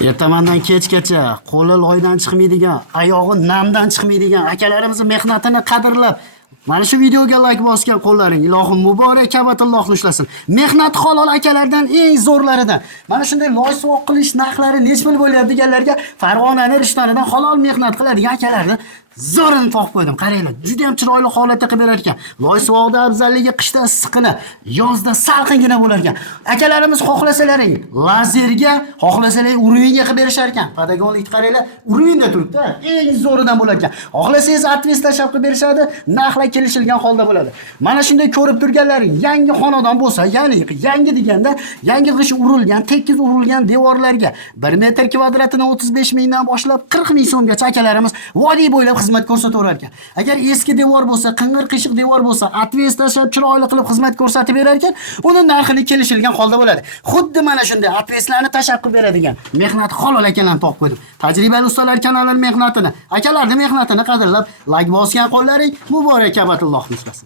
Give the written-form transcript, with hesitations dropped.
Ertamandan kechgacha qo'li loydan chiqmaydigan, oyog'i namdan chiqmaydigan akalarimizning mehnatini qadrlab mana shu videoga like bosgan qo'llaring ilohim muborak kabatullohni ushlasin. Mehnat halol akalardan eng zo'rlaridan. Mana shunday loy suvoq qilish narxlari nech pul bo'lyapti deganlarga Farg'onaning rishtonidan halol mehnat qiladigan akalarni zo'rini topib qo'ydim. Qaranglar, juda ham chiroyli holatda qilib berar ekan. Loy suvoqda afzalligi qishda issiqini, yozda salqingina bo'lar ekan. Akalarimiz xohlasalaring lazerga, xohlasalaring uruvinga qilib berishar ekan. Patagonlik qaranglar, uruvinda turibdi. Eng zo'ridan bo'lar ekan. Xohlasangiz atves tashab qilib berishadi, narxlar kelishilgan holda bo'ladi. Mana shunday ko'rib turganlaring yangi xonadon bo'lsa, ya'ni yangi deganda yangi g'ish urilgan, tekis urilgan devorlarga 1 metr kvadratidan 35 mingdan boshlab 40 ming so'mgacha akalarimiz vodiy bo'ylab xizmat ko'rsataverar ekan. Agar eski devor bo'lsa, qing'ir qiyshiq devor bo'lsa, atves tashab chiroyli qilib xizmat ko'rsatib berar ekan, uni narxini kelishilgan holda bo'ladi. Xuddi mana shunday atveslarni tashab qilib beradigan mehnat halol akalarni topib qo'ydim. Tajribali ustalar kanalining mehnatini, akalarning mehnatini qadrlab like bosgan qo'llaring muborak kabatullohni ushlasin.